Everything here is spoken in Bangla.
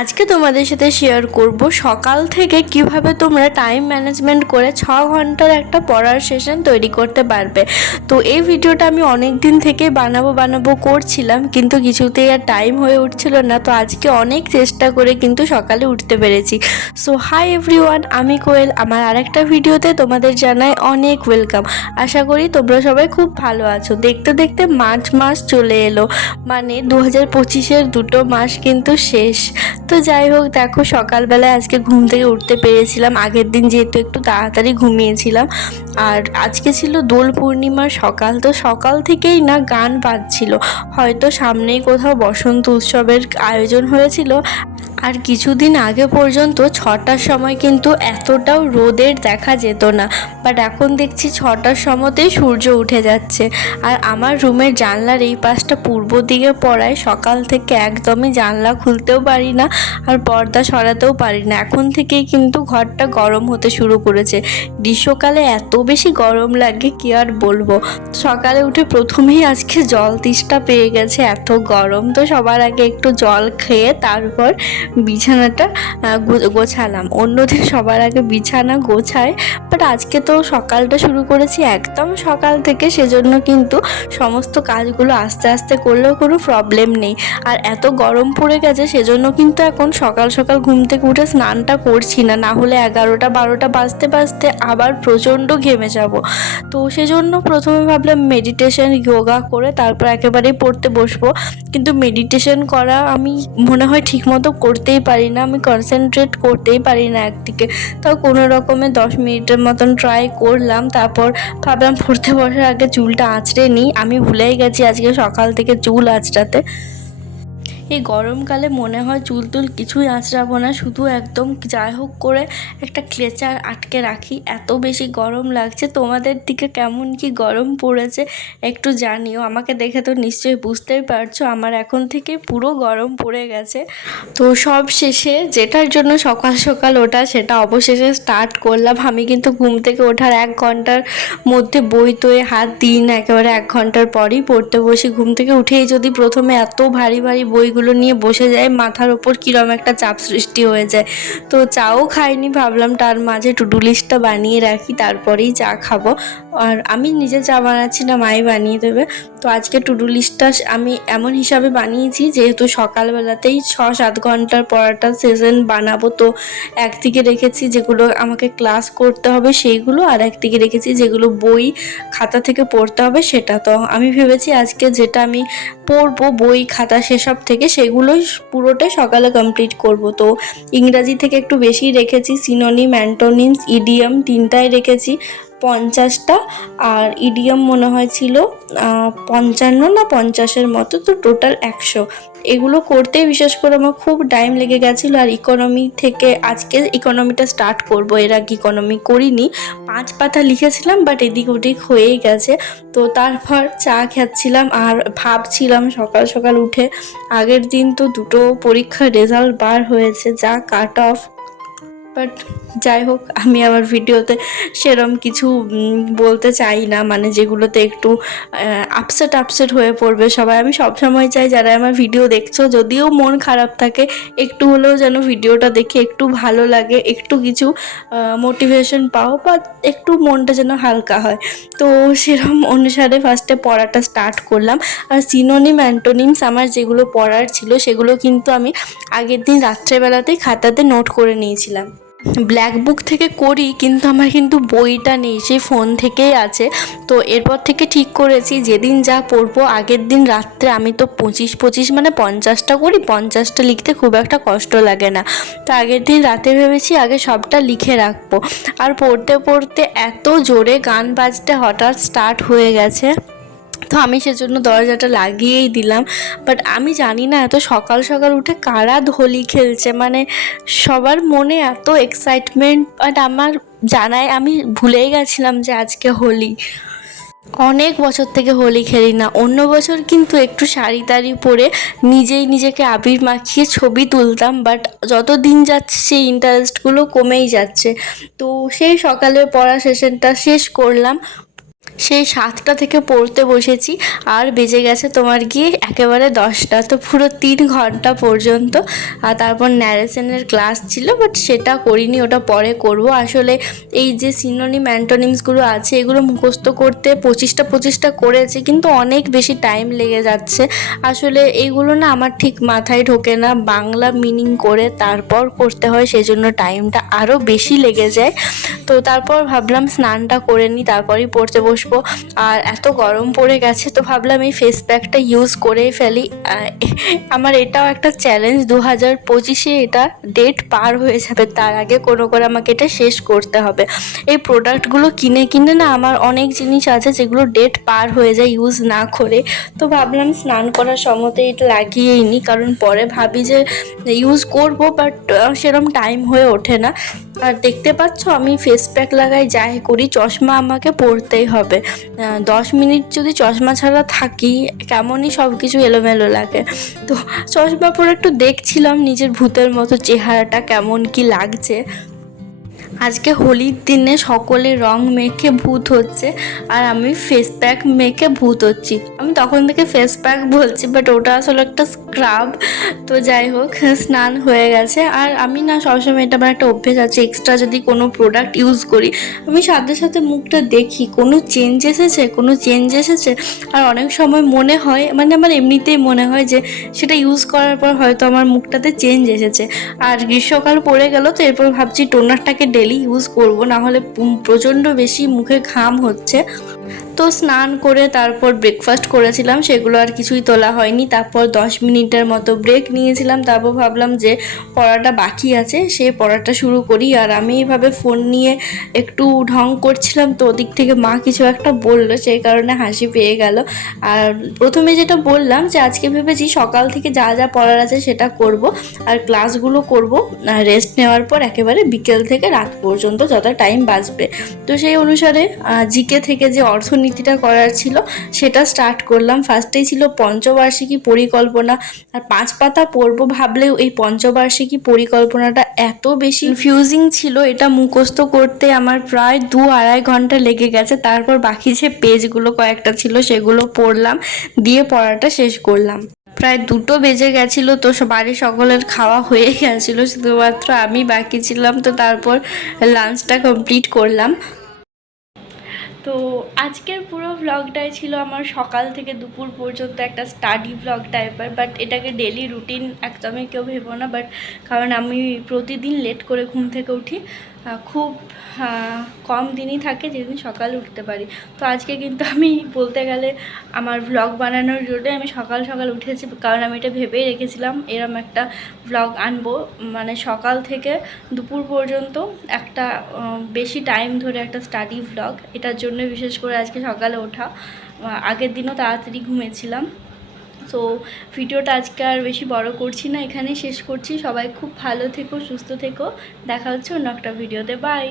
আজকে তোমাদের সাথে শেয়ার করব সকাল থেকে কিভাবে তোমরা টাইম ম্যানেজমেন্ট করে 6 ঘন্টার একটা পড়ার সেশন তৈরি করতে পারবে। তো এই ভিডিওটা আমি অনেক দিন থেকে বানাবো করছিলাম, কিন্তু কিছুতেই আর টাইম হয়ে উঠছিল না। তো আজকে অনেক চেষ্টা করে কিন্তু সকালে উঠতে পেরেছি। সো হাই এভরিওয়ান, আমি কোয়েল। আমার আরেকটা ভিডিওতে তোমাদের জানাই অনেক ওয়েলকাম। আশা করি তোমরা সবাই খুব ভালো আছো। দেখতে দেখতে মার্চ মাস চলে এলো, মানে 2025-এর 2 মাস কিন্তু শেষ। তো যাই হোক, দেখো সকালবেলায় আজকে ঘুম থেকে উঠতে পেরেছিলাম। আগের দিন যেহেতু একটু তাড়াতাড়ি ঘুমিয়েছিলাম, আর আজকে ছিল দোল পূর্ণিমার সকাল। তো সকাল থেকেই না গান বাজছিল, হয়তো সামনেই কোথাও বসন্ত উৎসবের আয়োজন হয়েছিল। আর কিছুদিন আগে পর্যন্ত 6টার সময় কিন্তু এতটাও রোদের দেখা যেত না, বাট এখন দেখছি 6টার সময়তেই সূর্য উঠে যাচ্ছে। আর আমার রুমের জানলার এই পাশটা পূর্ব দিকে পড়ায় সকাল থেকে একদমই জানলা খুলতেও পারি না, আর পর্দা সরাতেও পারি না। এখন থেকেই কিন্তু ঘরটা গরম হতে শুরু করেছে। গ্রীষ্মকালে এত বেশি গরম লাগে কি আর বলবো। সকালে উঠে প্রথমেই আজকে জল তেষ্টা পেয়ে গেছে, এত গরম। তো সবার আগে একটু জল খেয়ে তারপর বিছানাটা গোছালাম। অন্যদিন সবার আগে বিছানা গোছায়, বাট আজকে তো সকালটা শুরু করেছি একদম সকাল থেকে, সেজন্য কিন্তু সমস্ত কাজগুলো আস্তে আস্তে করলেও কোনো প্রবলেম নেই। আর এত গরম পড়ে গেছে, সেজন্য কিন্তু এখন সকাল সকাল ঘুম থেকে উঠে স্নানটা করছি না, না হলে 11টা 12টা বাজতে বাজতে আবার প্রচণ্ড ঘেমে যাব। তো সেজন্য প্রথমে ভাবলাম মেডিটেশন যোগা করে তারপর একেবারেই পড়তে বসবো। কিন্তু মেডিটেশন করা আমি মনে হয় ঠিকমতো করতেই পারি না, আমি কনসেন্ট্রেট করতেই পারি না একদিকে। তাও কোনো রকমে 10 মিনিটের মতন ট্রাই করলাম। তারপর ভাবলাম পড়তে বসার আগে চুলটা আঁচড়ে নিই। আমি ভুলেই গেছি আজকে সকাল থেকে চুল আঁচড়াতে। এই গরমকালে মনে হয় চুল টুল কিছুই আঁচড়াবো না, শুধু একদম যাই হোক করে একটা ক্লেচার আটকে রাখি। এত বেশি গরম লাগছে। তোমাদের দিকে কেমন কি গরম পড়েছে একটু জানিও। আমাকে দেখে তো নিশ্চয়ই বুঝতেই পারছো আমার এখন থেকে পুরো গরম পড়ে গেছে। তো সব শেষে যেটার জন্য সকাল সকাল ওঠা, সেটা অবশেষে স্টার্ট করলাম। আমি কিন্তু ঘুম থেকে ওঠার 1 ঘন্টার মধ্যে বই তোয়ে হাত দিই না, একেবারে 1 ঘন্টার পরই পড়তে বসি। ঘুম থেকে উঠেই যদি প্রথমে এত ভারী ভারী বইগুলো নিয়ে বসে যায়, মাথার ওপর কীরকম একটা চাপ সৃষ্টি হয়ে যায়। তো চাও খাইনি, ভাবলাম তার মাঝে টু ডু লিস্টটা বানিয়ে রাখি, তারপরেই চা খাবো। আর আমি নিজে চা বানাচ্ছি না, মাই বানিয়ে দেবে। তো আজকে টু ডু লিস্টটা আমি এমন হিসাবে বানিয়েছি, যেহেতু সকালবেলাতেই 6-7 ঘন্টার পড়াটা সেশন বানাবো। তো একদিকে রেখেছি যেগুলো আমাকে ক্লাস করতে হবে সেইগুলো, আর একদিকে রেখেছি যেগুলো বই খাতা থেকে পড়তে হবে সেটা। তো আমি ভেবেছি আজকে যেটা আমি পড়বো বই খাতা সেসব থেকে, সেগুলোই পুরোটাই সকালে কমপ্লিট করব। তো ইংরাজি থেকে একটু বেশি রেখেছি, সিনোনিম, অ্যান্টোনিমস, ইডিয়াম 3টায় রেখেছি 50টা, আর ইডিয়াম মনে হয় ছিল 55 না 50-এর মতো। তো টোটাল 100। এগুলো করতেই বিশেষ করে আমার খুব টাইম লেগে গেছিলো। আর ইকোনমি থেকে আজকে ইকোনমিটা স্টার্ট করব, এর আগে ইকোনমি করিনি। 5 পাতা লিখেছিলাম, বাট এদিক ওদিক হয়েই গেছে। তো তারপর চা খাচ্ছিলাম আর ভাবছিলাম সকাল সকাল উঠে, আগের দিন তো 2টো পরীক্ষার রেজাল্ট বার হয়েছে, যা কাট অফ। বাট যাই হোক, আমি আমার ভিডিওতে সেরম কিছু বলতে চাই না, মানে যেগুলোতে একটু আপসেট হয়ে পড়বে সবাই। আমি সবসময় চাই যারা আমার ভিডিও দেখছো, যদিও মন খারাপ থাকে, একটু হলেও যেন ভিডিওটা দেখে একটু ভালো লাগে, একটু কিছু মোটিভেশন পাও, বা একটু মনটা যেন হালকা হয়। তো সেরকম অনুসারে ফার্স্টে পড়াটা স্টার্ট করলাম। আর সিনোনিম, অ্যান্টোনিমস আমার যেগুলো পড়ার ছিল সেগুলো কিন্তু আমি আগের দিন রাত্রেবেলাতেই খাতাতে নোট করে নিয়েছিলাম। ব্ল্যাক বুক থেকে করি, কিন্তু আমার কিন্তু বইটা নেই, সেই ফোন থেকেই আছে। তো এরপর থেকে ঠিক করেছি যেদিন যা পড়বো আগের দিন রাত্রে, আমি তো 25 মানে 50টা করি, 50টা লিখতে খুব একটা কষ্ট লাগে না। তো আগের দিন রাতে ভেবেছি আগে সবটা লিখে রাখবো। আর পড়তে পড়তে এত জোরে গান বাজতে হঠাৎ স্টার্ট হয়ে গেছে, তো আমি সেজন্য দরজাটা লাগিয়েই দিলাম। বাট আমি জানি না এত সকাল সকাল উঠে কারা হোলি খেলছে, মানে সবার মনে এত এক্সাইটমেন্ট। বাট আমার জানায় আমি ভুলেই গেছিলাম যে আজকে হোলি। অনেক বছর থেকে হোলি খেলি না। অন্য বছর কিন্তু একটু শাড়ি টাড়ি পরে নিজেই নিজেকে আবির মাখিয়ে ছবি তুলতাম, বাট যত দিন যাচ্ছে সেই ইন্টারেস্টগুলো কমেই যাচ্ছে। তো সেই সকালে পড়া সেশনটা শেষ করলাম। সেই 7টা থেকে পড়তে বসেছি, আর বেজে গেছে তোমার গিয়ে একেবারে 10টা। তো পুরো 3 ঘন্টা পর্যন্ত। আর তারপর ন্যারেশনের ক্লাস ছিল, বাট সেটা করিনি, ওটা পরে করব। আসলে এই যে সিনোনিম অ্যান্টোনিমসগুলো আছে এগুলো মুখস্থ করতে 25টা করেছি, কিন্তু অনেক বেশি টাইম লেগে যাচ্ছে। আসলে এইগুলো না আমার ঠিক মাথায় ঢোকে না, বাংলা মিনিং করে তারপর করতে হয়, সেজন্য টাইমটা আরও বেশি লেগে যায়। তো তারপর ভাবলাম স্নানটা করে নিই, তারপরেই পড়তে বসবো। আর এত গরম পড়ে গেছে, তো ভাবলাম এই ফেস প্যাকটা ইউজ করেই ফেলি। আমার এটাও একটা চ্যালেঞ্জ, 2025-এ এটা ডেট পার হয়ে যাবে, তার আগে কোনো করে আমাকে এটা শেষ করতে হবে। এই প্রোডাক্টগুলো কিনে কিনে না আমার অনেক জিনিস আছে যেগুলো ডেট পার হয়ে যায় ইউজ না করে। তো ভাবলাম স্নান করার সময়তে এটা লাগিয়েই নিই, কারণ পরে ভাবি যে ইউজ করবো, বাট সেরকম টাইম হয়ে ওঠে না। আর দেখতে পাচ্ছ আমি ফেস প্যাক লাগাই যাই করি, চশমা আমাকে পরতেই হবে। 10 মিনিট যদি চশমা ছাড়া থাকি কেমনই সব কিছু এলোমেলো লাগে। তো চশমা পরে একটু দেখছিলাম নিজের ভূতের মতো চেহারাটা কেমন কি লাগছে। আজকে হোলির দিনে সকলে রং মেখে ভূত হচ্ছে, আর আমি ফেস প্যাক মেখে ভূত হচ্ছি। আমি তখন থেকে ফেস প্যাক বলছি, বাট ওটা আসলে একটা স্ক্রাব। তো যাই হোক, স্নান হয়ে গেছে। আর আমি না সবসময়, এটা আমার একটা অভ্যেস আছে, এক্সট্রা যদি কোনো প্রোডাক্ট ইউজ করি আমি সাথে সাথে মুখটা দেখি কোনো চেঞ্জ এসেছে। আর অনেক সময় মনে হয়, মানে আমার এমনিতেই মনে হয় যে সেটা ইউজ করার পর হয়তো আমার মুখটাতে চেঞ্জ এসেছে। আর গ্রীষ্মকাল পড়ে গেল, তো এরপর ভাবছি টোনারটাকে ডেলি ইউজ করব, না হলে প্রচণ্ড বেশি মুখে ঘাম হচ্ছে। তো স্নান করে তারপর ব্রেকফাস্ট করেছিলাম, সেগুলো আর কিছুই তোলা হয়নি। তারপর 10 মিনিটের মতো ব্রেক নিয়েছিলাম, তারপর ভাবলাম যে পড়াটা বাকি আছে সে পড়াটা শুরু করি। আর আমি এইভাবে ফোন নিয়ে একটু ঢং করছিলাম, তো ওদিক থেকে মা কিছু একটা বললো, সেই কারণে হাসি পেয়ে গেল। আর প্রথমে যেটা বললাম যে আজকে ভেবেছি সকাল থেকে যা যা পড়ার আছে সেটা করব, আর ক্লাসগুলো করব রেস্ট নেওয়ার পর একেবারে বিকেল থেকে রাত পর্যন্ত যত টাইম বাঁচবে। তো সেই অনুসারে জিকে থেকে যে অর্থনীতিটা করার ছিল সেটা স্টার্ট করলাম। ফার্স্টেই ছিল পঞ্চবার্ষিকী পরিকল্পনা, আর 5 পাতা পড়বো ভাবলেও এই পঞ্চবার্ষিকী পরিকল্পনাটা এত বেশি কনফিউজিং ছিল, এটা মুখস্থ করতে আমার প্রায় 2-2.5 ঘন্টা লেগে গেছে। তারপর বাকি যে পেজগুলো কয়েকটা ছিল সেগুলো পড়লাম, দিয়ে পড়াটা শেষ করলাম। প্রায় 2টো বেজে গেছিলো, তো বাড়ির সকলের খাওয়া হয়ে গেছিলো, শুধুমাত্র আমি বাকি ছিলাম। তো তারপর লাঞ্চটা কমপ্লিট করলাম। তো আজকের পুরো ভ্লগটাই ছিল আমার সকাল থেকে দুপুর পর্যন্ত একটা স্টাডি ভ্লগ টাইপের, বাট এটাকে ডেলি রুটিন একদমই কেউ ভেবো না। বাট কারণ আমি প্রতিদিন লেট করে ঘুম থেকে উঠি, খুব কম দিনই থাকে যেদিন সকালে উঠতে পারি। তো আজকে কিন্তু আমি বলতে গেলে আমার ভ্লগ বানানোর জন্য আমি সকাল সকাল উঠেছি, কারণ আমি এটা ভেবেই রেখেছিলাম এরম একটা ভ্লগ আনবো, মানে সকাল থেকে দুপুর পর্যন্ত একটা বেশি টাইম ধরে একটা স্টাডি ভ্লগ। এটার জন্য বিশেষ করে আজকে সকালে ওঠা, আগের দিনও তাড়াতাড়ি ঘুমিয়েছিলাম। সো ভিডিওটা আজকে আর বেশি বড় করছি না, এখানেই শেষ করছি। সবাই খুব ভালো থেকো, সুস্থ থেকো, দেখা হচ্ছে অন্য একটা ভিডিওতে। বাই।